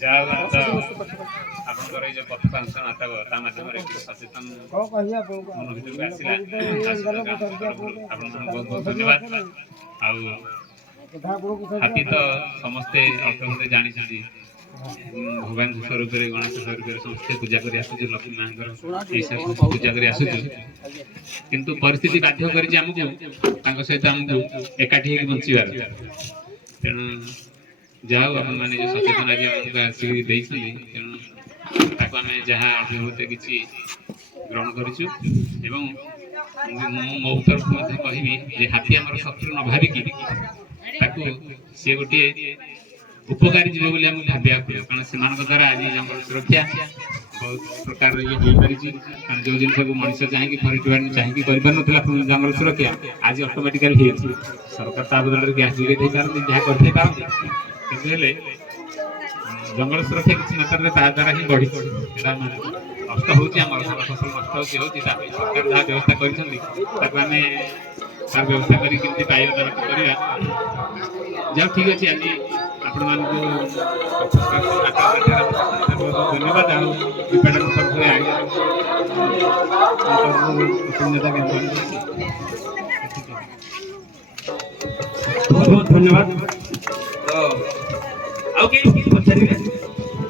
ଯାହା ହଉ ତ ଆପଣଙ୍କର ଏଇ ଯୋଉ ପଥପାଂଶ ନାଟକ ତା ମାଧ୍ୟମରେ କିଛି ସଚେତନ ମନ ଭିତରକୁ ଆସିଲା ଆପଣଙ୍କୁ ବହୁତ ବହୁତ ଧନ୍ୟବାଦ। ଆଉ ହାତୀ ତ ସମସ୍ତେ ଅଳ୍ପ ଜାଣିଛନ୍ତି ଭଗବାନ ସ୍ୱରୂପରେ ଗଣେଶ ସ୍ୱରୂପରେ ସମସ୍ତେ ପୂଜା କରି ଆସୁଛୁ, ଲକ୍ଷ୍ମୀ ମାଙ୍କର ପୂଜା କରି ଆସୁଛୁ, କିନ୍ତୁ ପରିସ୍ଥିତି ବାଧ୍ୟ କରିଛି ଆମକୁ ତାଙ୍କ ସହିତ ଆମକୁ ଏକାଠି ହେଇକି ବଞ୍ଚିବାର। ତେଣୁ ଯାହା ହଉ ଆପଣମାନେ ଯେଉଁ ସଚେତନ ଆଜି ଆମକୁ ଆସିକି ଦେଇଛନ୍ତି, ତେଣୁ ତାକୁ ଆମେ ଯାହା ଅଭିଭୂତ କିଛି ଗ୍ରହଣ କରିଛୁ। ଏବଂ ମୁଁ ମୋ ତରଫରୁ ମଧ୍ୟ କହିବି ଯେ ହାତୀ ଆମର ଶତ୍ରୁ ନ ଭାବିକି ତାକୁ ସେ ଗୋଟିଏ ଉପକାରୀ ଜୀବ ବୋଲି ଆମେ ଭାବିବାକୁ ପଡ଼ିବ, କାରଣ ସେମାନଙ୍କ ଦ୍ୱାରା ଆଜି ଜଙ୍ଗଲ ସୁରକ୍ଷା ବହୁତ ପ୍ରକାର ଇଏ ହେଇପାରିଛି। କାରଣ ଯେଉଁ ଜିନିଷକୁ ମଣିଷ ଚାହିଁକି ଫରେଷ୍ଟ ଡିପାର୍ଟମେଣ୍ଟ ଚାହିଁକି କରିପାରୁନଥିଲା ଜଙ୍ଗଲ ସୁରକ୍ଷା ଆଜି ଅଟୋମେଟିକାଲି ହେଇଛି। ସରକାର ତା ବଦଳରେ ଗ୍ୟାସ୍ ଯୋଗାଇ ଦେଇପାରନ୍ତି, ଯାହା କରିଥାଇ ପାରନ୍ତି, କିନ୍ତୁ ହେଲେ ଜଙ୍ଗଲ ସୁରକ୍ଷା କିଛି ମାତ୍ରାରେ ତା ଦ୍ୱାରା ହିଁ ବଢ଼ିଛି। ସେଟା ନଷ୍ଟ ହେଉଛି, ଆମର ଫସଲ ନଷ୍ଟ ହେଉଛି ତା ପାଇଁ ସରକାର ଯାହା ବ୍ୟବସ୍ଥା କରିଛନ୍ତି ତାକୁ ଆମେ ତାର ବ୍ୟବସ୍ଥା କରି କେମିତି ପାଇବା ବ୍ୟବସ୍ଥା କରିବା। ଯାହା ଠିକ୍ ଅଛି, ଆଜି ଆପଣମାନଙ୍କୁ ଧନ୍ୟବାଦ। ଆଉ ଡିପାର୍ଟମେଣ୍ଟ ତରଫରୁ ବହୁତ ବହୁତ ଧନ୍ୟବାଦ। ଆଉ କେହି ପଚାରିବେ?